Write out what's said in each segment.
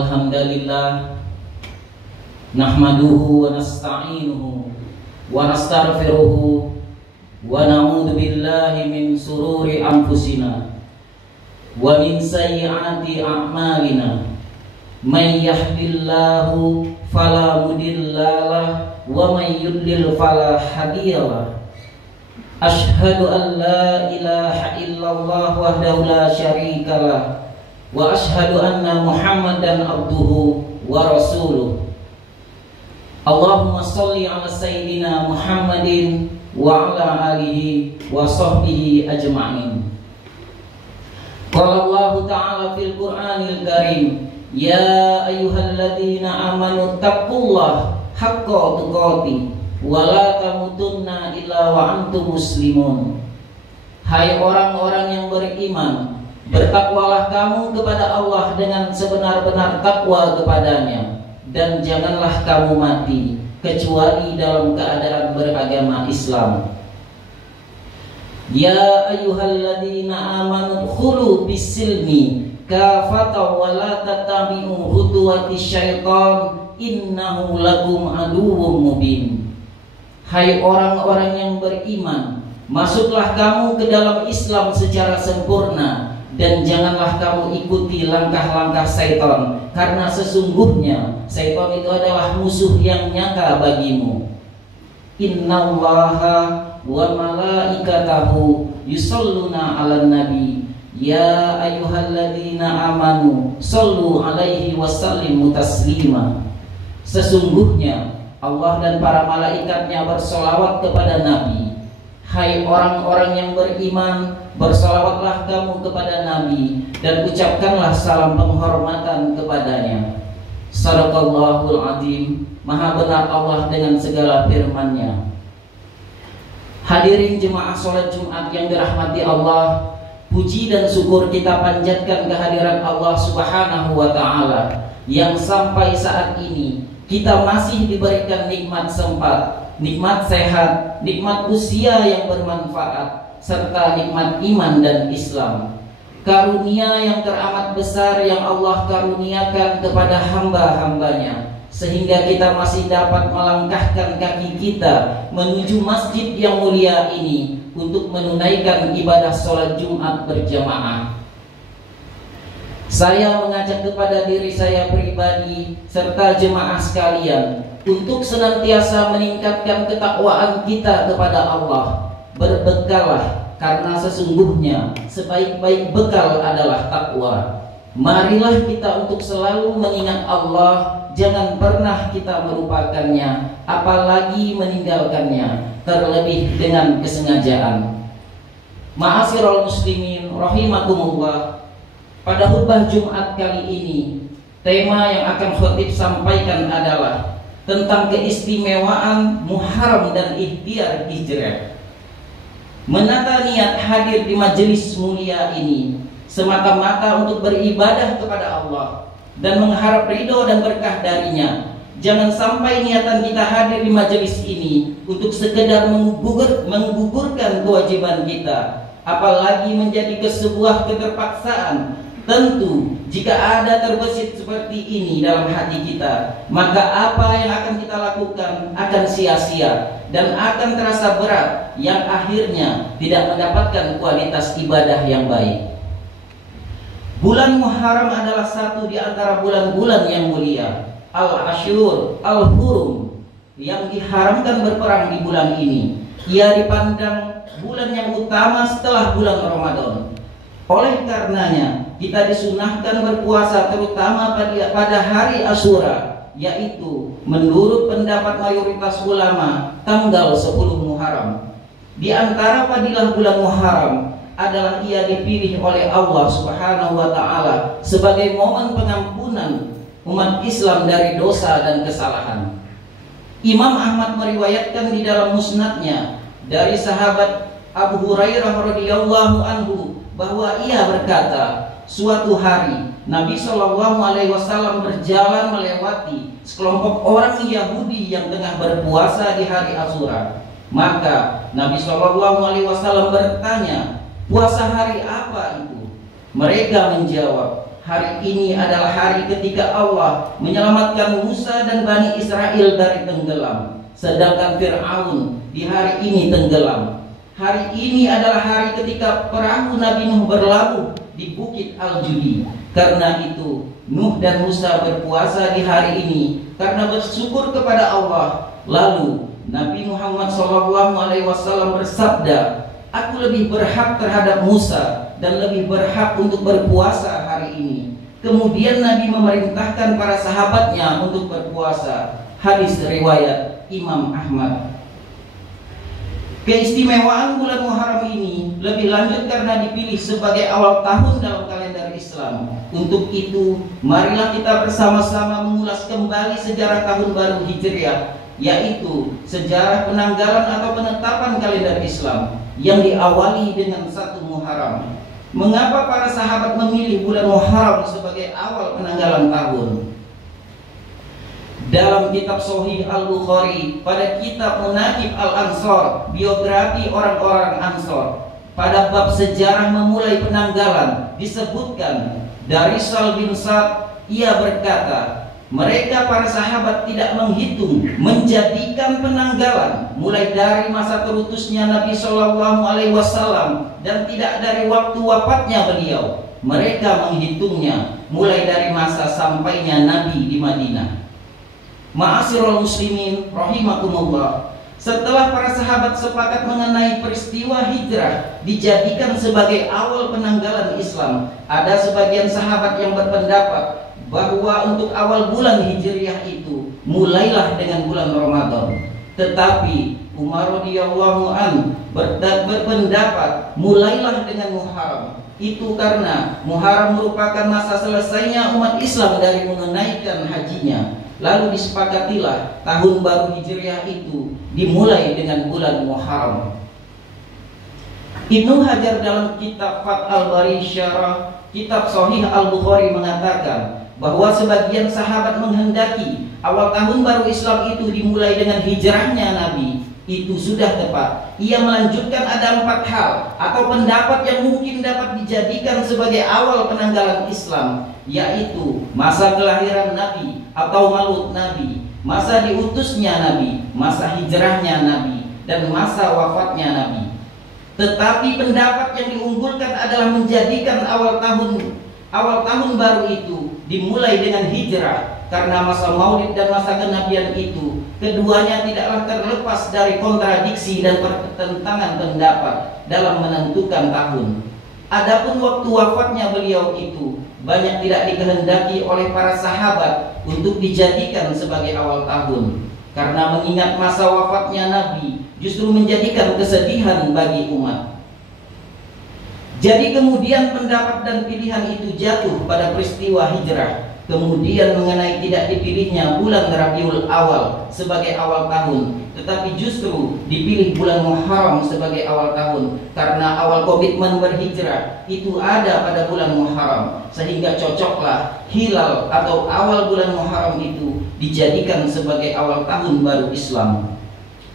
Alhamdulillah nahmaduhu wa nasta'inuhu wa nastaghfiruhu wa na'udzu billahi min sururi anfusina wa min sayyiati a'malina. May yahdihillahu fala mudhillalah wa may yudlil fala hadiyalah. Asyhadu an la ilaha illallah wahdahu la syarikalah wa asyhadu anna Muhammadan abduhu wa rasuluh. Allahumma sholli ala sayyidina Muhammadin wa ala alihi wa sahbihi ajma'in. Qala Allah ta'ala fil Qur'anil Karim, ya ayyuhalladzina amanu taqullaha haqqa tuqatih wa la tamutunna illa wa antum muslimun. Hai orang-orang yang beriman, bertakwalah kamu kepada Allah dengan sebenar-benar takwa kepadanya, dan janganlah kamu mati kecuali dalam keadaan beragama Islam. Ya ayyuhalladzina amanu khulu bisilmi kafatan wa la tattabi'u khutuwatis syaitan innahu lakum aduwwum mubin. Hai orang-orang yang beriman, masuklah kamu ke dalam Islam secara sempurna, dan janganlah kamu ikuti langkah-langkah syaitan, karena sesungguhnya syaitan itu adalah musuh yang nyata bagimu. Innallaha wa malaikatahu yusholluna 'alan nabi ya ayyuhalladzina amanu shollu 'alaihi wa sallimu taslima. Sesungguhnya Allah dan para malaikatnya bersolawat kepada Nabi. Hai orang-orang yang beriman, bersolawatlah kamu kepada Nabi dan ucapkanlah salam penghormatan kepadanya. Shadaqallahul adzim. Maha benar Allah dengan segala firman-Nya. Hadirin jemaah sholat Jumat yang dirahmati Allah, puji dan syukur kita panjatkan kehadirat Allah Subhanahu wa Ta'ala yang sampai saat ini kita masih diberikan nikmat sempat, nikmat sehat, nikmat usia yang bermanfaat, serta nikmat iman dan Islam. Karunia yang teramat besar yang Allah karuniakan kepada hamba-hambanya, sehingga kita masih dapat melangkahkan kaki kita menuju masjid yang mulia ini untuk menunaikan ibadah sholat Jumat berjamaah. Saya mengajak kepada diri saya pribadi serta jemaah sekalian untuk senantiasa meningkatkan ketakwaan kita kepada Allah. Berbekallah, karena sesungguhnya sebaik-baik bekal adalah takwa. Marilah kita untuk selalu mengingat Allah, jangan pernah kita melupakannya, apalagi meninggalkannya, terlebih dengan kesengajaan. Ma'asyiral muslimin rahimakumullah. Pada khutbah Jumat kali ini, tema yang akan khotib sampaikan adalah tentang keistimewaan Muharram dan ikhtiar hijrah. Menata niat hadir di majelis mulia ini semata-mata untuk beribadah kepada Allah dan mengharap ridho dan berkah darinya. Jangan sampai niatan kita hadir di majelis ini untuk sekedar menggugurkan kewajiban kita, apalagi menjadi sebuah keterpaksaan. Tentu jika ada terbesit seperti ini dalam hati kita, maka apa yang akan kita lakukan akan sia-sia dan akan terasa berat, yang akhirnya tidak mendapatkan kualitas ibadah yang baik. Bulan Muharram adalah satu di antara bulan-bulan yang mulia, Al-Ashur, Al-Hurum, yang diharamkan berperang di bulan ini. Ia dipandang bulan yang utama setelah bulan Ramadan. Oleh karenanya kita disunahkan berpuasa terutama pada hari Asyura, yaitu menurut pendapat mayoritas ulama tanggal 10 Muharram. Di antara fadilah bulan Muharram adalah ia dipilih oleh Allah Subhanahu wa Ta'ala sebagai momen pengampunan umat Islam dari dosa dan kesalahan. Imam Ahmad meriwayatkan di dalam musnadnya dari sahabat Abu Hurairah radhiyallahu anhu bahwa ia berkata, suatu hari Nabi SAW berjalan melewati sekelompok orang Yahudi yang tengah berpuasa di hari Asyura. Maka Nabi SAW bertanya, puasa hari apa itu? Mereka menjawab, Hari ini adalah hari ketika Allah menyelamatkan Musa dan Bani Israel dari tenggelam, sedangkan Fir'aun di hari ini tenggelam. Hari ini adalah hari ketika perahu Nabi Nuh berlabuh di Bukit Al-Judi. Karena itu Nuh dan Musa berpuasa di hari ini karena bersyukur kepada Allah. Lalu Nabi Muhammad SAW bersabda, "Aku lebih berhak terhadap Musa dan lebih berhak untuk berpuasa hari ini." Kemudian Nabi memerintahkan para sahabatnya untuk berpuasa. Hadis riwayat Imam Ahmad. Keistimewaan bulan Muharram ini lebih lanjut karena dipilih sebagai awal tahun dalam kalender Islam. Untuk itu, marilah kita bersama-sama mengulas kembali sejarah tahun baru Hijriah, yaitu sejarah penanggalan atau penetapan kalender Islam yang diawali dengan 1 Muharram. Mengapa para sahabat memilih bulan Muharram sebagai awal penanggalan tahun? Dalam kitab Sahih Al-Bukhari, pada kitab Munaqib Al-Ansor, biografi orang-orang Ansor, pada bab sejarah memulai penanggalan disebutkan dari Sal bin Sa'd, ia berkata, mereka para sahabat tidak menghitung menjadikan penanggalan mulai dari masa terutusnya Nabi SAW dan tidak dari waktu wafatnya beliau. Mereka menghitungnya mulai dari masa sampainya Nabi di Madinah. Ma'asyiral muslimin rahimakumullah. Setelah para sahabat sepakat mengenai peristiwa hijrah dijadikan sebagai awal penanggalan Islam, ada sebagian sahabat yang berpendapat bahwa untuk awal bulan Hijriah itu mulailah dengan bulan Ramadan. Tetapi Umar radhiyallahu an berpendapat mulailah dengan Muharram. Itu karena Muharram merupakan masa selesainya umat Islam dari menunaikan hajinya. Lalu disepakatilah tahun baru Hijriah itu dimulai dengan bulan Muharram. Ibnu Hajar dalam kitab Fath al-Bari Syarah kitab Sahih Al-Bukhari mengatakan bahwa sebagian sahabat menghendaki awal tahun baru Islam itu dimulai dengan hijrahnya Nabi. Itu sudah tepat. Ia melanjutkan ada 4 hal atau pendapat yang mungkin dapat dijadikan sebagai awal penanggalan Islam, yaitu masa kelahiran Nabi atau maulud Nabi, masa diutusnya Nabi, masa hijrahnya Nabi, dan masa wafatnya Nabi. Tetapi pendapat yang diunggulkan adalah menjadikan awal tahun baru itu dimulai dengan hijrah, karena masa maulid dan masa kenabian itu keduanya tidaklah terlepas dari kontradiksi dan pertentangan pendapat dalam menentukan tahun. Adapun waktu wafatnya beliau itu banyak tidak dikehendaki oleh para sahabat untuk dijadikan sebagai awal tahun, karena mengingat masa wafatnya Nabi justru menjadikan kesedihan bagi umat. Jadi kemudian pendapat dan pilihan itu jatuh pada peristiwa hijrah. Kemudian mengenai tidak dipilihnya bulan Rabiul Awal sebagai awal tahun, tetapi justru dipilih bulan Muharram sebagai awal tahun, karena awal komitmen berhijrah itu ada pada bulan Muharram, sehingga cocoklah hilal atau awal bulan Muharram itu dijadikan sebagai awal tahun baru Islam.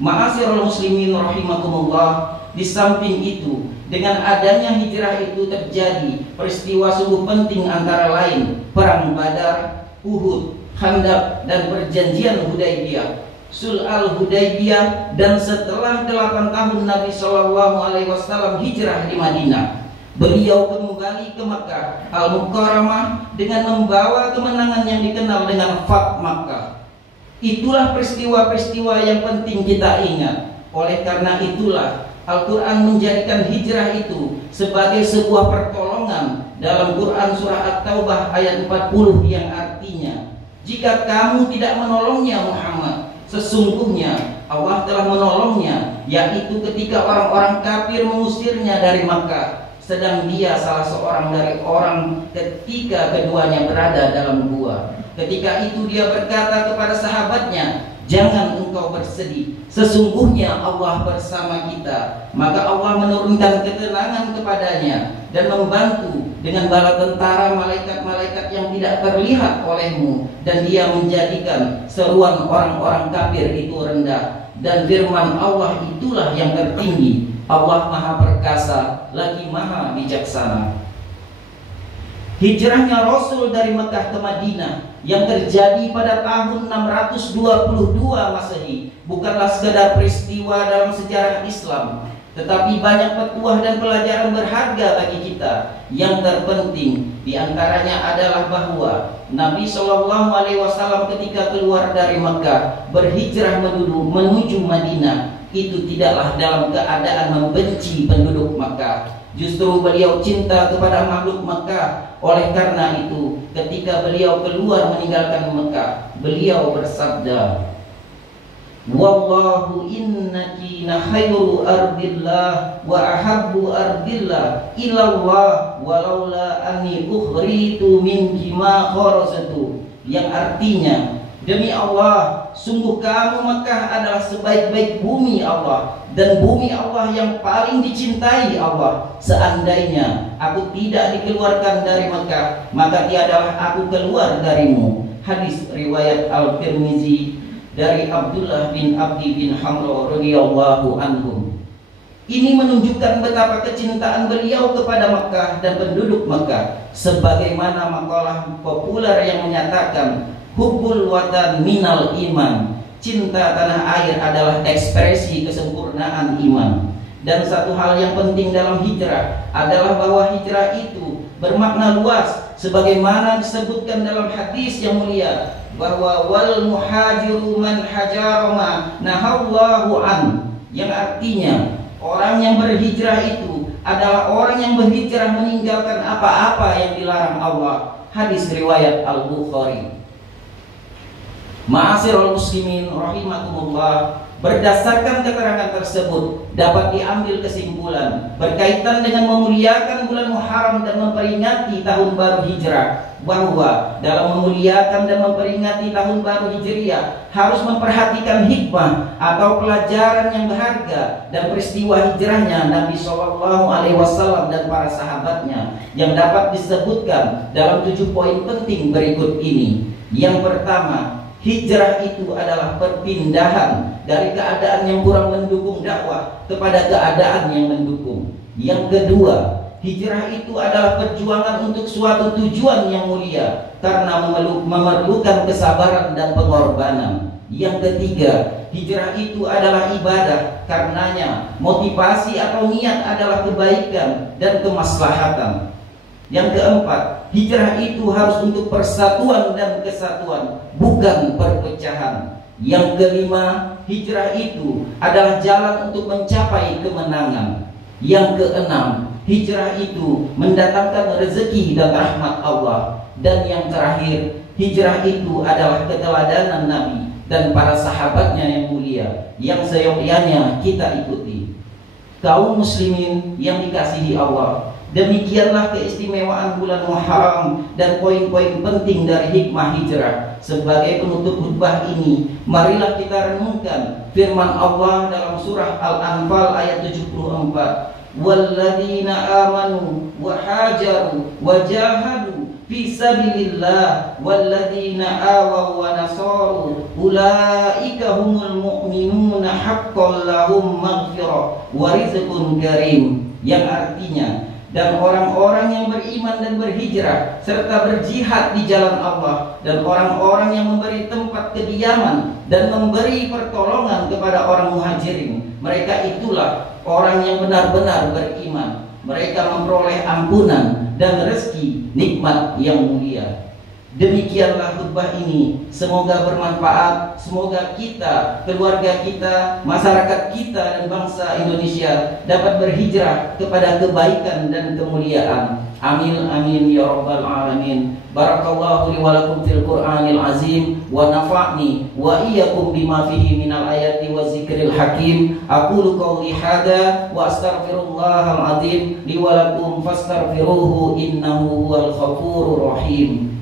Ma'asyiral muslimin rahimakumullah. Di samping itu, dengan adanya hijrah itu terjadi peristiwa sungguh penting antara lain Perang Badar, Uhud, Khandaq, dan perjanjian Hudaybiyah, Sulh al-Hudaybiyah, dan setelah 8 tahun Nabi SAW hijrah di Madinah, beliau kembali ke Makkah Al-Mukarramah dengan membawa kemenangan yang dikenal dengan Fath Makkah. Itulah peristiwa-peristiwa yang penting kita ingat. Oleh karena itulah Al-Quran menjadikan hijrah itu sebagai sebuah pertolongan dalam Quran surah At-Taubah ayat 40 yang artinya, jika kamu tidak menolongnya Muhammad, sesungguhnya Allah telah menolongnya, yaitu ketika orang-orang kafir mengusirnya dari Makkah, sedang dia salah seorang dari orang ketika keduanya berada dalam gua. Ketika itu dia berkata kepada sahabatnya, jangan engkau bersedih, sesungguhnya Allah bersama kita. Maka Allah menurunkan ketenangan kepadanya dan membantu dengan bala tentara malaikat-malaikat yang tidak terlihat olehmu, dan dia menjadikan seruan orang-orang kafir itu rendah. Dan firman Allah itulah yang tertinggi. Allah Maha Perkasa lagi Maha Bijaksana. Hijrahnya Rasul dari Mekah ke Madinah yang terjadi pada tahun 622 Masehi bukanlah sekadar peristiwa dalam sejarah Islam, tetapi banyak petuah dan pelajaran berharga bagi kita. Yang terpenting diantaranya adalah bahwa Nabi SAW ketika keluar dari Mekah berhijrah menuju Madinah itu tidaklah dalam keadaan membenci penduduk Mekah. Justru beliau cinta kepada makhluk Mekah. Oleh karena itu, ketika beliau keluar meninggalkan Mekah, beliau bersabda, "Wallahu innaki na khairu ardillah wa ahabbu ardillah ilallah walaula anni ukhritu min kima kharasatu." Yang artinya, demi Allah, sungguh kamu Mekah adalah sebaik-baik bumi Allah dan bumi Allah yang paling dicintai Allah. Seandainya aku tidak dikeluarkan dari Mekah, maka tiadalah aku keluar darimu. Hadis riwayat Al-Tirmizi dari Abdullah bin Abdi bin Hamra radhiyallahu anhu. Ini menunjukkan betapa kecintaan beliau kepada Mekah dan penduduk Mekah, sebagaimana makalah populer yang menyatakan hubbul watan minal iman. Cinta tanah air adalah ekspresi kesempurnaan iman. Dan satu hal yang penting dalam hijrah adalah bahwa hijrah itu bermakna luas, sebagaimana disebutkan dalam hadis yang mulia bahwa wal muhajiru man hajarama nahallahu an, yang artinya orang yang berhijrah itu adalah orang yang berhijrah meninggalkan apa-apa yang dilarang Allah. Hadis riwayat Al-Bukhari. Ma'asyiral muslimin rahimakumullah, berdasarkan keterangan tersebut dapat diambil kesimpulan berkaitan dengan memuliakan bulan Muharram dan memperingati tahun baru hijrah, bahwa dalam memuliakan dan memperingati tahun baru hijriah harus memperhatikan hikmah atau pelajaran yang berharga dan peristiwa hijrahnya Nabi SAW dan para sahabatnya yang dapat disebutkan dalam 7 poin penting berikut ini. Yang pertama, hijrah itu adalah perpindahan dari keadaan yang kurang mendukung dakwah kepada keadaan yang mendukung. Yang kedua, hijrah itu adalah perjuangan untuk suatu tujuan yang mulia karena memerlukan kesabaran dan pengorbanan. Yang ketiga, hijrah itu adalah ibadah, karenanya motivasi atau niat adalah kebaikan dan kemaslahatan. Yang keempat, hijrah itu harus untuk persatuan dan kesatuan, bukan perpecahan. Yang kelima, hijrah itu adalah jalan untuk mencapai kemenangan. Yang keenam, hijrah itu mendatangkan rezeki dan rahmat Allah. Dan yang terakhir, hijrah itu adalah keteladanan Nabi dan para sahabatnya yang mulia, yang seyogyanya kita ikuti. Kaum muslimin yang dikasihi Allah, demikianlah keistimewaan bulan Muharram dan poin-poin penting dari hikmah hijrah. Sebagai penutup khutbah ini, marilah kita renungkan firman Allah dalam surah Al-Anfal ayat 74. Walladzina amanu wa hajaru wa jahadu fi sabilillah walladzina awaw wa nasaru ulaika humul mu'minuna haqqan lahum maghfirah wa rizqun karim. Yang artinya, dan orang-orang yang beriman dan berhijrah serta berjihad di jalan Allah, dan orang-orang yang memberi tempat kediaman dan memberi pertolongan kepada orang muhajirin, mereka itulah orang yang benar-benar beriman. Mereka memperoleh ampunan dan rezeki nikmat yang mulia. Demikianlah khutbah ini, semoga bermanfaat. Semoga kita, keluarga kita, masyarakat kita dan bangsa Indonesia dapat berhijrah kepada kebaikan dan kemuliaan. Amin amin ya rabbal alamin. Barakallahu li wa lakum fil Qur'anil azim wa nafa'ni wa iyyakum bima fihi minal ayati wa zikril hakim. Aqulu qouli hadza wa astaghfirullahal azim li wa lakum fastaghfiruhu innahu huwal ghafurur rahim.